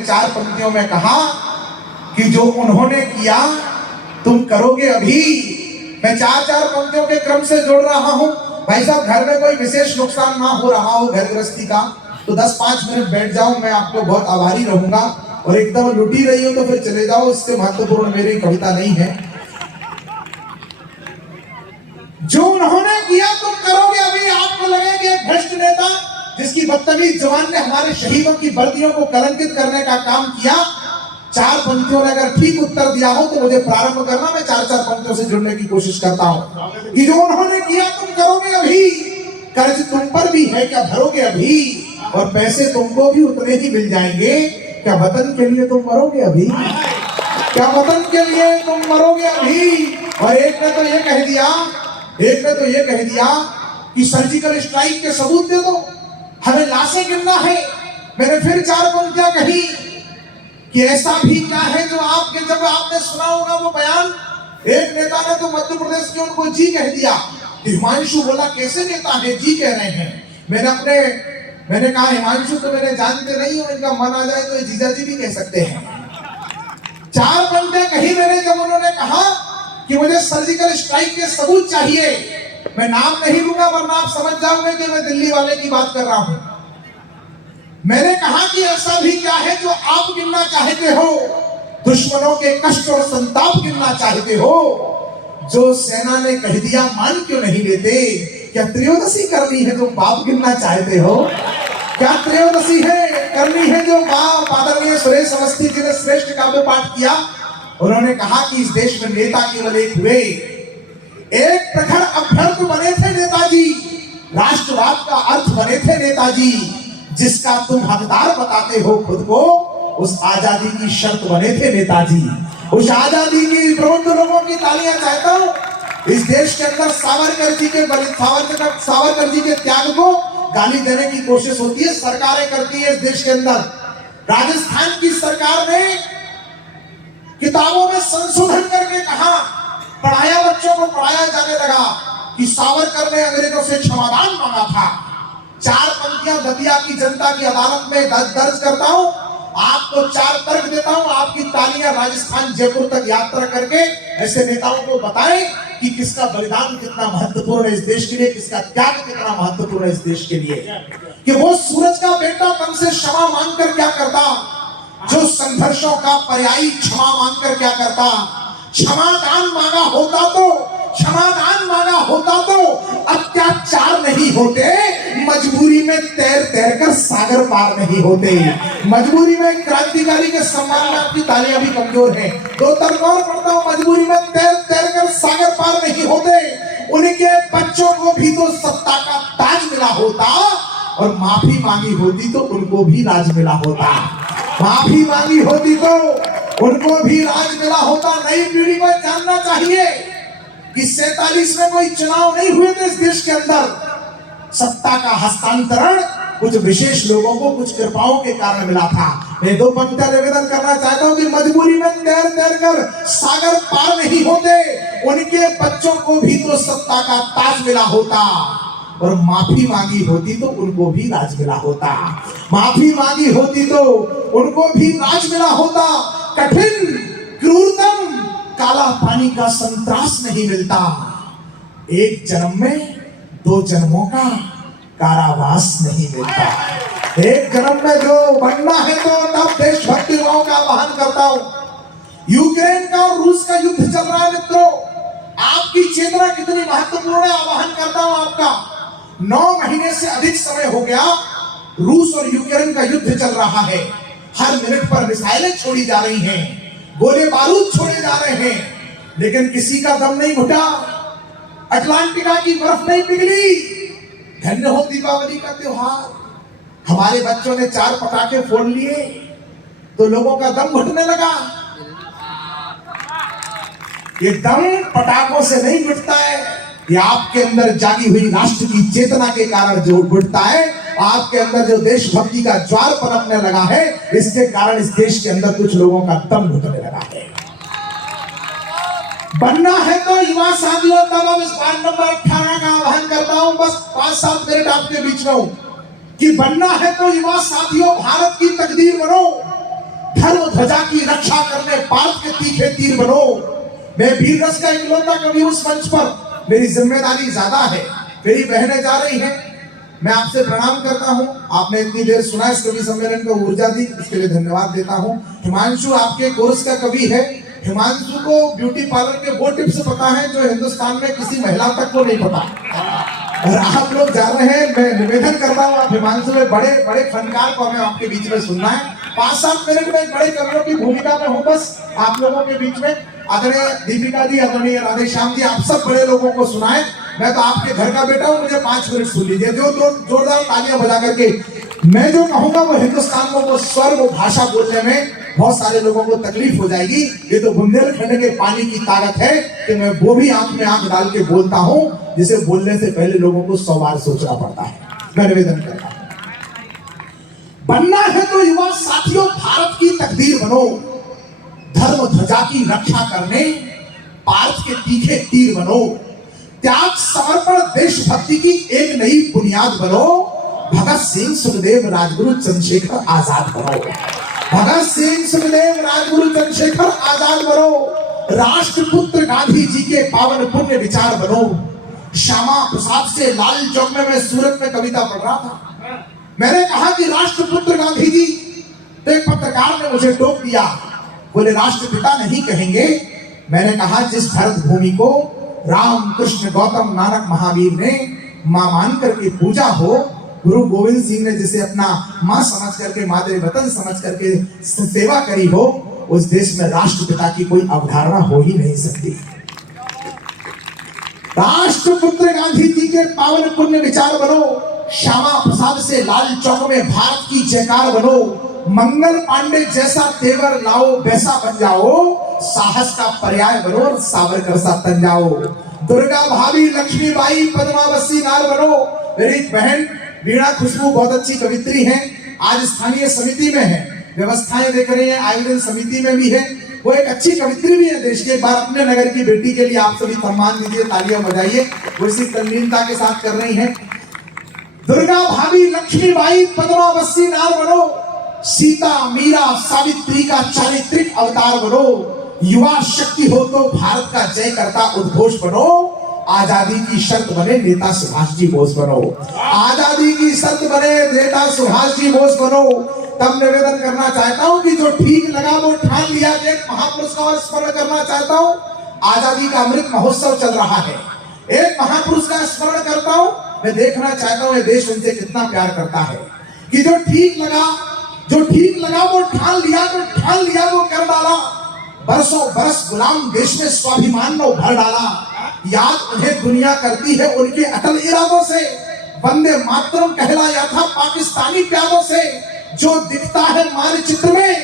चार पंक्तियों में कहा कि जो उन्होंने किया तुम करोगे अभी। मैं चार चार पंक्तियों के क्रम से जोड़ रहा हूं। भाई साहब, घर में कोई विशेष नुकसान ना हो रहा हो घर गृहस्थी का, तो 10-5 मिनट बैठ जाओ, मैं आपको बहुत आभारी रहूंगा। और एकदम लुटी रही हो तो फिर चले जाओ, इससे महत्वपूर्ण मेरी कविता नहीं है। जो उन्होंने किया तुम करोगे अभी। आपको लगे कि एक भ्रष्ट नेता जिसकी बदतमीज जवान ने हमारे शहीदों की वर्दियों को कलंकित करने का काम किया, चार पंक्तियों ने अगर ठीक उत्तर दिया हो तो मुझे प्रारंभ करना। मैं चार चार पंक्तियों से जुड़ने की कोशिश करता हूं कि जो उन्होंने किया तुम करोगे अभी। कर्ज तुम पर भी है क्या भरोगे अभी, और पैसे तुमको भी उतने ही मिल जाएंगे। क्या वतन के लिए तुम मरोगे अभी, क्या वतन के लिए तुम मरोगे अभी। और एक ने तो ये कह दिया कि सर्जिकल स्ट्राइक के सबूत दे दो, हमें लाशें गिनना है। मैंने फिर चार पंक्तियां कही कि ऐसा भी क्या है जो आपके, जब आपने सुना होगा वो बयान, एक नेता ने तो मध्य प्रदेश के उनको जी कह दिया। हिमांशु बोला कैसे नेता है जी कह रहे हैं। मैंने कहा हिमांशु तो मेरे जानते नहीं हो, इनका मन आ जाए तो ये जीजा जी भी कह सकते हैं। चार पंक्तियां कही मैंने जब उन्होंने कहा कि मुझे सर्जिकल स्ट्राइक के सबूत चाहिए। मैं नाम नहीं लूंगा वरना आप समझ जाओगे कि मैं दिल्ली वाले की बात कर रहा हूं। मैंने कहा कि ऐसा भी क्या है जो आप गिनना चाहते हो, दुश्मनों के कष्ट और संताप गिनना चाहते हो। जो सेना ने कह दिया मान क्यों नहीं लेते। क्या त्रयोदशी करनी है जो पाप गिनना चाहते हो, क्या त्रयोदशी है करनी है जो पाप। आदरणीय सुरेश अवस्थी जी ने श्रेष्ठ काव्य पाठ किया। उन्होंने कहा कि इस देश में नेता केवल एक हुए, एक प्रखर अभ्यर्थ बने थे नेताजी, राष्ट्रवाद का अर्थ बने थे नेताजी। जिसका तुम हकदार बताते हो खुद को, उस आजादी की शर्त बने थे नेताजी। उस आजादी की प्रबुद्ध लोगों की तालियां चाहता हूं। इस देश के अंदर सावरकर जी के त्याग को गाली देने की कोशिश होती है, सरकारें करती है इस देश के अंदर। राजस्थान की सरकार ने किताबों में संशोधन करके कहा, पढ़ाया, बच्चों को पढ़ाया जाने लगा कि सावरकर ने अंग्रेजों से क्षमादान मांगा था। चार पंक्तियां दतिया की जनता की अदालत में दर्ज करता हूं, आपको चार तर्क देता हूं। आपकी तालियां राजस्थान जयपुर तक यात्रा करके ऐसे नेताओं को बताएं कि किसका बलिदान कितना महत्वपूर्ण है इस देश के लिए, किसका त्याग कितना महत्वपूर्ण है इस देश के लिए। कि वो सूरज का बेटा तन से क्षमा मांगकर क्या करता, जो संघर्षों का पर्यायी क्षमा मांगकर क्या करता। क्षमादान मांगा होता तो अत्याचार नहीं होते, मजबूरी में तैर तैर कर सागर पार नहीं होते। मजबूरी में क्रांतिकारी के सम्मान में आपकी तालियां भी कमजोर हैं। दो तर्क और पढ़ता हूं, मजबूरी में तैर तैर कर सागर पार नहीं होते। उनके बच्चों को भी तो सत्ता का ताज मिला होता, और माफी मांगी होती तो उनको भी राज मिला होता। माफी मांगी होती तो उनको भी राज मिला होता। नई पीढ़ी को जानना चाहिए कि 47 में कोई चुनाव नहीं हुए थे इस देश के अंदर। सत्ता का हस्तांतरण कुछ विशेष लोगों को कुछ कृपाओं के कारण मिला था। मैं दो पंक्तियां निवेदन करना चाहता हूं कि मजबूरी में तैर तैर कर सागर पार नहीं होते, उनके बच्चों को भी तो सत्ता का ताज मिला होता, और माफी मांगी होती तो उनको भी राज मिला होता। माफी मांगी होती तो उनको भी राज मिला होता। कठिन क्रूरतम काला पानी का संत्रास नहीं मिलता। एक जन्म में 2 जन्मों का कारावास नहीं मिलता। एक जन्म में जो बनना है तो तब देशभक्ति भाव का आह्वान करता हूं। यूक्रेन का और रूस का युद्ध चल रहा है मित्रों, आपकी चेतना कितनी महत्वपूर्ण है, आह्वान करता हूं आपका। 9 महीने से अधिक समय हो गया रूस और यूक्रेन का युद्ध चल रहा है। हर मिनट पर मिसाइलें छोड़ी जा रही हैं, गोले बारूद छोड़े जा रहे हैं, लेकिन किसी का दम नहीं घुटा। अटलांटिका की बर्फ नहीं पिघली। धन्य हो दीपावली का त्योहार। हमारे बच्चों ने 4 पटाखे फोड़ लिए तो लोगों का दम घुटने लगा। ये दम पटाखों से नहीं घुटता है, ये आपके अंदर जागी हुई राष्ट्र की चेतना के कारण जो घुटता है। आपके अंदर जो देशभक्ति का ज्वार पनपने लगा है, इसके कारण इस देश के अंदर कुछ लोगों का दम घुटने लगा है। बनना है तो युवा साथियों, तब हम इस वार्ड नंबर 18 का आह्वान करता हूं। बस 5-7 मिनट आपके बीच में हूं कि बनना है तो युवा साथियों भारत की तकदीर बनो। ध्वजा की रक्षा करने पार्थ के तीखे तीर बनो। मैं वीर रस का इकलौता कवि उस मंच पर, मेरी जिम्मेदारी ज्यादा है, मेरी बहनें जा रही हैं, मैं आपसे प्रणाम करता हूं। आपने इतनी देर सुना इस कवि सम्मेलन को ऊर्जा दी, इसके लिए धन्यवाद देता हूं। हिमांशु आपके कोर्स का कवि है। हिमांशु को ब्यूटी पार्लर के वो टिप्स पता है जो हिंदुस्तान में किसी महिला तक को नहीं पता, और आप लोग जा रहे हैं। मैं निवेदन करता हूँ, आप हिमांशु में बड़े बड़े फनकार को हमें आपके बीच में सुनना है। 5-7 मिनट में एक बड़े कवियों की भूमिका में हूँ बस आप लोगों के बीच में। आदरणीय दीपिका जी, आदरणीय राधेश्याम जी, आप सब बड़े लोगों को सुनाए। मैं तो आपके घर का बेटा हूँ, मुझे 5 मिनट सुन लीजिए। जो जोरदार तालियां बजा करके मैं जो कहूंगा वो हिंदुस्तान को वो स्वर वो भाषा बोलने में बहुत सारे लोगों को तकलीफ हो जाएगी। ये तो बुंदेलखंड के पानी की ताकत है कि मैं वो भी आंख में आंख डाल के बोलता हूँ जिसे बोलने से पहले लोगों को 100 बार सोचना पड़ता है। मैं निवेदन करता हूँ, बनना है तो युवा साथियों भारत की तकदीर बनो। धर्म ध्वजा की रक्षा करने पार्थ के तीखे तीर बनो। त्याग समर्पण देशभक्ति की एक नई बुनियाद बनो। भगत सिंह सुखदेव राजगुरु चंद्रशेखर आजाद बनो। भगत सिंह सुखदेव राजगुरु चंद्रशेखर आजाद बनो। राष्ट्रपुत्र गांधी जी के पावन पुण्य विचार बनो। श्यामा प्रसाद से लाल चौक में मैं सूरत में कविता पढ़ रहा था, मैंने कहा कि राष्ट्रपुत्र गांधी जी, तो एक पत्रकार ने मुझे टोक दिया, बोले राष्ट्रपिता नहीं कहेंगे। मैंने कहा जिस भारत भूमि को राम कृष्ण गौतम नानक महावीर ने मां मान करके पूजा हो, गुरु गोविंद सिंह ने जिसे अपना मां समझ करके, मातृ वतन समझ करके सेवा करी हो, उस देश में राष्ट्रपिता की कोई अवधारणा हो ही नहीं सकती। राष्ट्रपुत्र गांधी जी के पावन पुण्य विचार बनो। श्यामा प्रसाद से लाल चौक में भारत की जयकार बनो। मंगल पांडे जैसा तेवर लाओ, वैसा बन जाओ। साहस का पर्याय बनो, सावरकर सा तन जाओ। दुर्गा भाभी लक्ष्मीबाई पद्मावती नार बनो। मेरी बहन वीणा खुशबू बहुत अच्छी कवित्री हैं, आज स्थानीय समिति में है, व्यवस्थाएं देख रही हैं, आयोजन समिति में भी है, वो एक अच्छी कवित्री भी है देश के। एक बार अपने नगर की बेटी के लिए आप सभी सम्मान दीजिए, तालियां बजाइए, वो इसी तल्लीनता के साथ कर रही हैं। दुर्गा भाभी लक्ष्मीबाई पद्मावती नार बनो। सीता मीरा सावित्री का चारित्रिक अवतार बनो। युवा शक्ति हो तो भारत का जय करता उद्घोष बनो। आजादी की शर्त बने नेता सुभाष जी बोस बनो। आजादी की शर्त बने नेता सुभाष जी बोस बनो। तब निवेदन करना चाहता हूं कि जो ठीक लगा वो ठान लिया। एक महापुरुष का स्मरण करना चाहता हूं, आजादी का अमृत महोत्सव चल रहा है, एक महापुरुष का स्मरण करता हूं। मैं देखना चाहता हूं ये देश उनसे कितना प्यार करता है कि जो ठीक लगा वो ठान लिया वो कर डाला। बरसों बरस गुलाम देश में स्वाभिमान में उभर डाला। याद उन्हें दुनिया करती है उनके अटल इरादों से। वंदे मातरम कहलाया था पाकिस्तानी प्यारों से। जो दिखता है मानचित्र में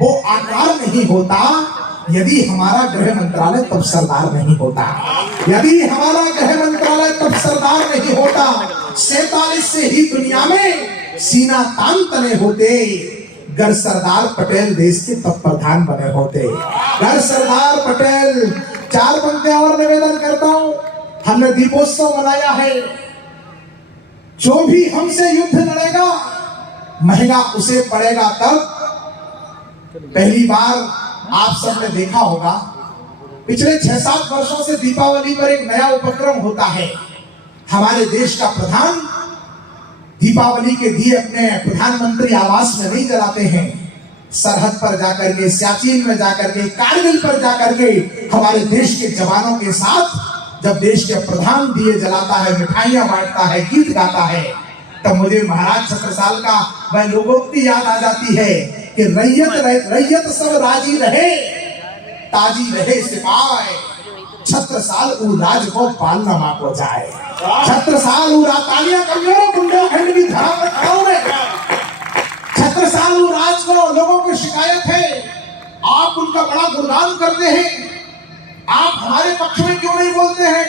वो आकार नहीं होता। यदि हमारा गृह मंत्रालय तब सरदार नहीं होता। यदि हमारा गृह मंत्रालय तब सरदार नहीं होता। 47 से ही दुनिया में सीना तान तने होते। गर सरदार पटेल देश के तब प्रधान बने होते। गर सरदार पटेल। 4 पंक्तियां और निवेदन करता हूं। हमने दीपोत्सव मनाया है। जो भी हमसे युद्ध लड़ेगा महंगा उसे पड़ेगा तब। पहली बार आप सबने देखा होगा पिछले 6-7 वर्षों से दीपावली पर एक नया उपक्रम होता है। हमारे देश का प्रधान दीपावली के दिए अपने प्रधानमंत्री आवास में नहीं जलाते हैं, सरहद पर जाकर के, सियाचिन में जाकर के, कारगिल पर जाकर के हमारे देश के जवानों के साथ जब देश के प्रधान दिए जलाता है, मिठाइयां बांटता है, गीत गाता है, तब मुझे महाराज छत्रसाल का वह लोकोक्ति याद आ जाती है कि रैयत सब राजी रहे, ताजी रहे सिपाही। छत्रसाल उ राज को पालना मां को जाए। छत्रसाल उ तालियां कवियों बुंदेलखंड की धरा पर खड़ा हुए। छत्रसाल उ राज को लोगों की शिकायत है, आप उनका बड़ा गुणगान करते हैं, आप हमारे पक्ष में क्यों नहीं बोलते हैं?